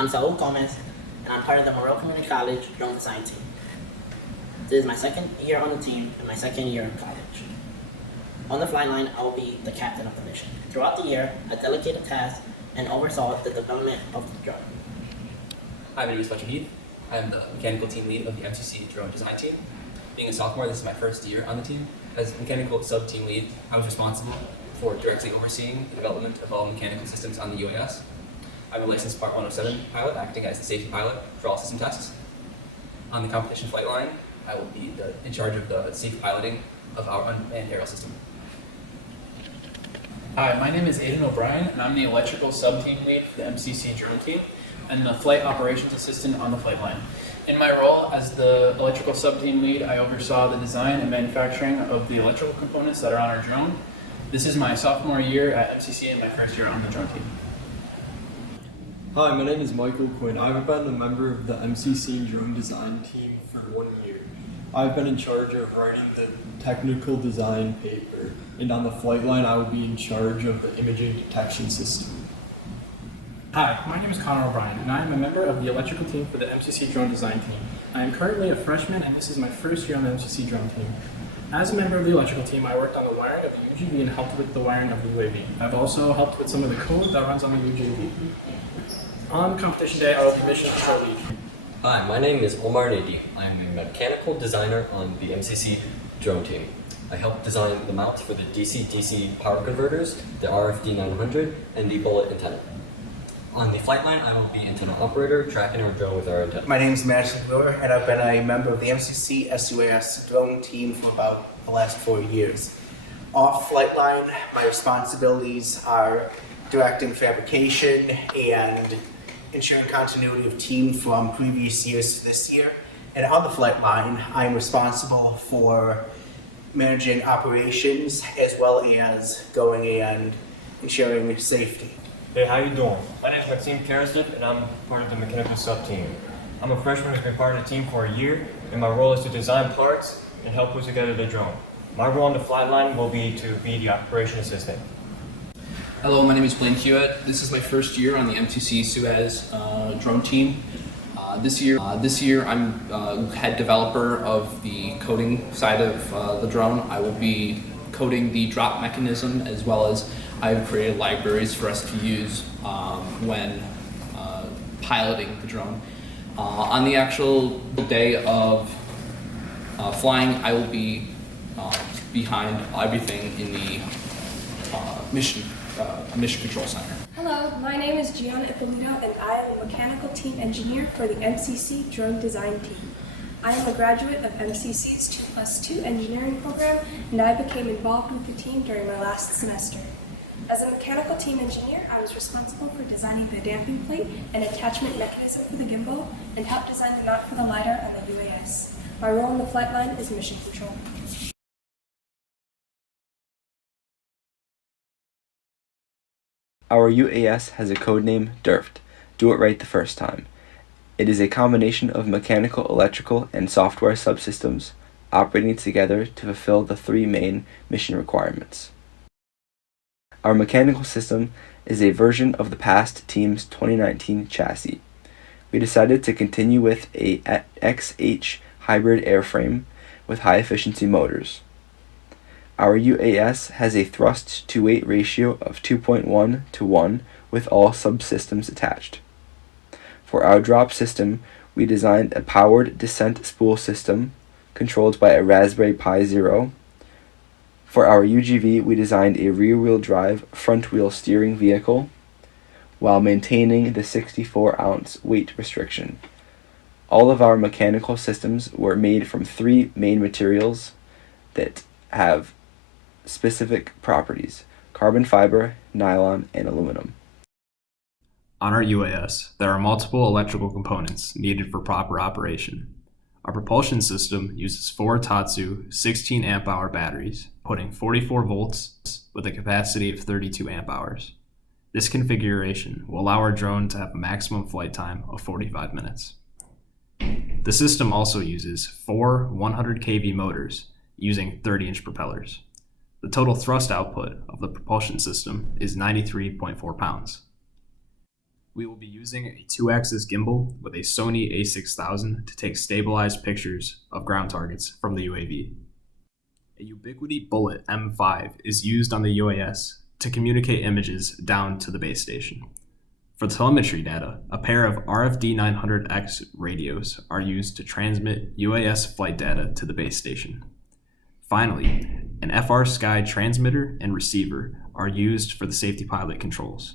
I'm Saul Gomez, and I'm part of the Monroe Community College Drone Design team. This is my second year on the team and my second year in college. On the flight line, I will be the captain of the mission. Throughout the year, I delegated tasks and oversaw the development of the drone. Hi, my name is Fletcher Heath. I am the mechanical team lead of the MCC Drone Design team. Being a sophomore, this is my first year on the team. As mechanical sub-team lead, I was responsible for directly overseeing the development of all mechanical systems on the UAS. I'm a licensed Part 107 pilot, acting as the safety pilot for all system tests. On the competition flight line, I will be in charge of the safe piloting of our unmanned aerial system. Hi, my name is Aiden O'Brien, and I'm the electrical sub-team lead for the MCC drone team and the flight operations assistant on the flight line. In my role as the electrical sub-team lead, I oversaw the design and manufacturing of the electrical components that are on our drone. This is my sophomore year at MCC and my first year on the drone team. Hi, my name is Michael Quinn. I've been a member of the MCC drone design team for 1 year. I've been in charge of writing the technical design paper, and on the flight line I will be in charge of the imaging detection system. Hi, my name is Connor O'Brien, and I am a member of the electrical team for the MCC drone design team. I am currently a freshman, and this is my first year on the MCC drone team. As a member of the electrical team, I worked on the wiring of the UGV and helped with the wiring of the UAV. I've also helped with some of the code that runs on the UGV. On competition day, I will be mission control lead. Hi, my name is Omar Nadi. I'm a mechanical designer on the MCC drone team. I helped design the mounts for the DC-DC power converters, the RFD900, and the bullet antenna. On the flight line, I will be antenna operator, tracking our drone with our antenna. My name is Madison Brewer, and I've been a member of the MCC SUAS drone team for about the last 4 years. Off flight line, my responsibilities are directing fabrication and ensuring continuity of team from previous years to this year. And on the flight line, I'm responsible for managing operations as well as going and ensuring safety. Hey, how you doing? My name is Maxime Karasdip, and I'm part of the mechanical sub-team. I'm a freshman who's been part of the team for a year, and my role is to design parts and help put together the drone. My role on the flight line will be to be the operation assistant. Hello, my name is Blaine Hewitt. This is my first year on the MCC SUAS drone team. This year I'm head developer of the coding side of the drone. I will be coding the drop mechanism, as well as I've created libraries for us to use when piloting the drone. On the actual day of flying, I will be behind everything in the mission control center. Hello, my name is Gianna Ippolito, and I am a mechanical team engineer for the MCC drone design team. I am a graduate of MCC's 2+2 engineering program, and I became involved with the team during my last semester. As a mechanical team engineer, I was responsible for designing the damping plate and attachment mechanism for the gimbal, and helped design the mount for the LiDAR on the UAS. My role on the flight line is mission control. Our UAS has a codename DIRFT, Do It Right the First Time. It is a combination of mechanical, electrical, and software subsystems operating together to fulfill the 3 main mission requirements. Our mechanical system is a version of the past team's 2019 chassis. We decided to continue with a XH hybrid airframe with high-efficiency motors. Our UAS has a thrust-to-weight ratio of 2.1 to 1 with all subsystems attached. For our drop system, we designed a powered descent spool system controlled by a Raspberry Pi Zero. For our UGV, we designed a rear-wheel drive front-wheel steering vehicle while maintaining the 64-ounce weight restriction. All of our mechanical systems were made from 3 main materials that have specific properties: carbon fiber, nylon, and aluminum. On our UAS, there are multiple electrical components needed for proper operation. Our propulsion system uses 4 Tatsu 16 amp-hour batteries, putting 44 volts with a capacity of 32 amp-hours. This configuration will allow our drone to have a maximum flight time of 45 minutes. The system also uses 4 100 kV motors using 30-inch propellers. The total thrust output of the propulsion system is 93.4 pounds. We will be using a 2-axis gimbal with a Sony a6000 to take stabilized pictures of ground targets from the UAV. A Ubiquiti Bullet M5 is used on the UAS to communicate images down to the base station. For telemetry data, a pair of RFD900X radios are used to transmit UAS flight data to the base station. Finally, an FR Sky transmitter and receiver are used for the safety pilot controls.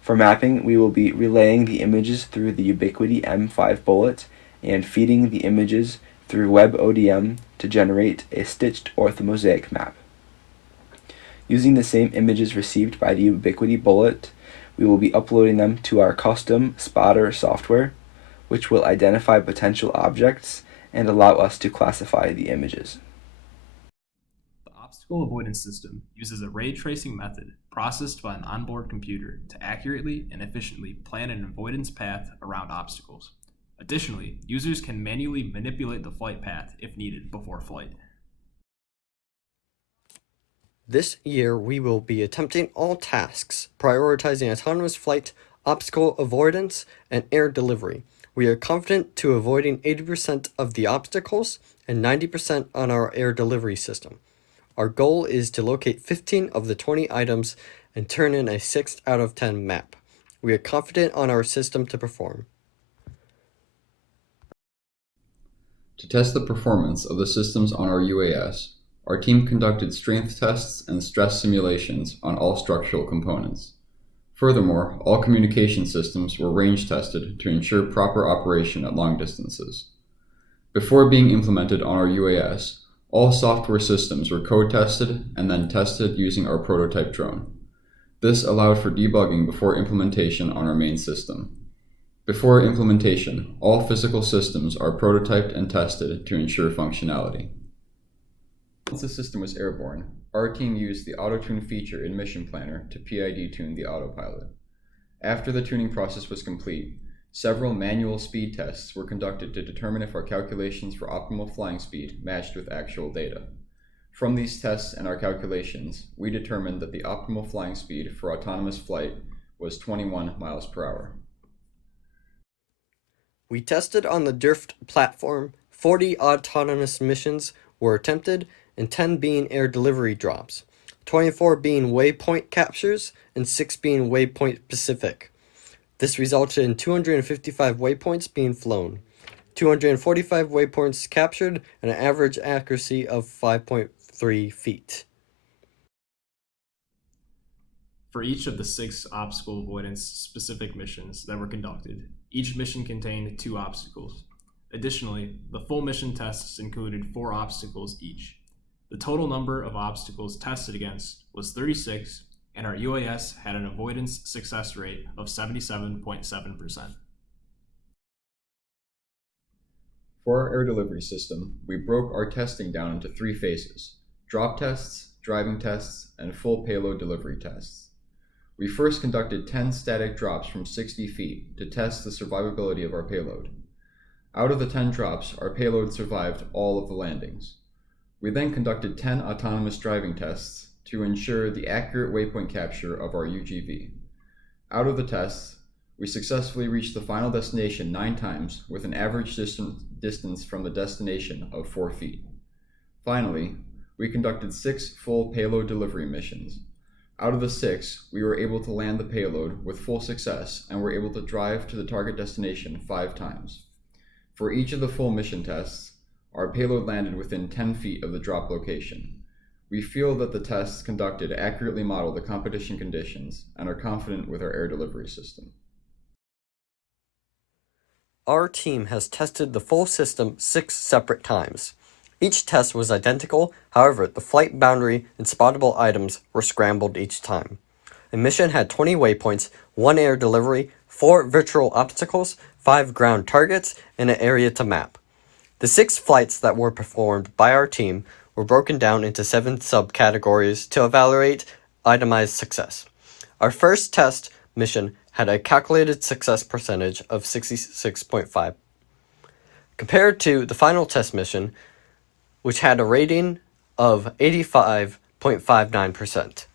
For mapping, we will be relaying the images through the Ubiquiti M5 Bullet and feeding the images through WebODM to generate a stitched orthomosaic map. Using the same images received by the Ubiquiti Bullet, we will be uploading them to our custom spotter software, which will identify potential objects and allow us to classify the images. The obstacle avoidance system uses a ray tracing method processed by an onboard computer to accurately and efficiently plan an avoidance path around obstacles. Additionally, users can manually manipulate the flight path if needed before flight. This year, we will be attempting all tasks, prioritizing autonomous flight, obstacle avoidance, and air delivery. We are confident to avoiding 80% of the obstacles and 90% on our air delivery system. Our goal is to locate 15 of the 20 items and turn in a 6 out of 10 map. We are confident on our system to perform. To test the performance of the systems on our UAS, our team conducted strength tests and stress simulations on all structural components. Furthermore, all communication systems were range tested to ensure proper operation at long distances. Before being implemented on our UAS, all software systems were code tested and then tested using our prototype drone. This allowed for debugging before implementation on our main system. Before implementation, all physical systems are prototyped and tested to ensure functionality. Once the system was airborne, our team used the auto-tune feature in Mission Planner to PID tune the autopilot. After the tuning process was complete, several manual speed tests were conducted to determine if our calculations for optimal flying speed matched with actual data. From these tests and our calculations, we determined that the optimal flying speed for autonomous flight was 21 miles per hour. We tested on the DIRFT platform. 40 autonomous missions were attempted, and 10 being air delivery drops, 24 being waypoint captures, and 6 being waypoint specific. This resulted in 255 waypoints being flown, 245 waypoints captured, and an average accuracy of 5.3 feet. For each of the 6 obstacle avoidance specific missions that were conducted, each mission contained 2 obstacles. Additionally, the full mission tests included 4 obstacles each. The total number of obstacles tested against was 36, and our UAS had an avoidance success rate of 77.7%. For our air delivery system, we broke our testing down into 3 phases: drop tests, driving tests, and full payload delivery tests. We first conducted 10 static drops from 60 feet to test the survivability of our payload. Out of the 10 drops, our payload survived all of the landings. We then conducted 10 autonomous driving tests to ensure the accurate waypoint capture of our UGV. Out of the tests, we successfully reached the final destination 9 times with an average distance from the destination of 4 feet. Finally, we conducted 6 full payload delivery missions. Out of the 6, we were able to land the payload with full success and were able to drive to the target destination 5 times. For each of the full mission tests, our payload landed within 10 feet of the drop location. We feel that the tests conducted accurately model the competition conditions and are confident with our air delivery system. Our team has tested the full system 6 separate times. Each test was identical, however, the flight boundary and spottable items were scrambled each time. A mission had 20 waypoints, 1 air delivery, 4 virtual obstacles, 5 ground targets, and an area to map. The 6 flights that were performed by our team were broken down into 7 subcategories to evaluate itemized success. Our first test mission had a calculated success percentage of 66.5, compared to the final test mission, which had a rating of 85.59%.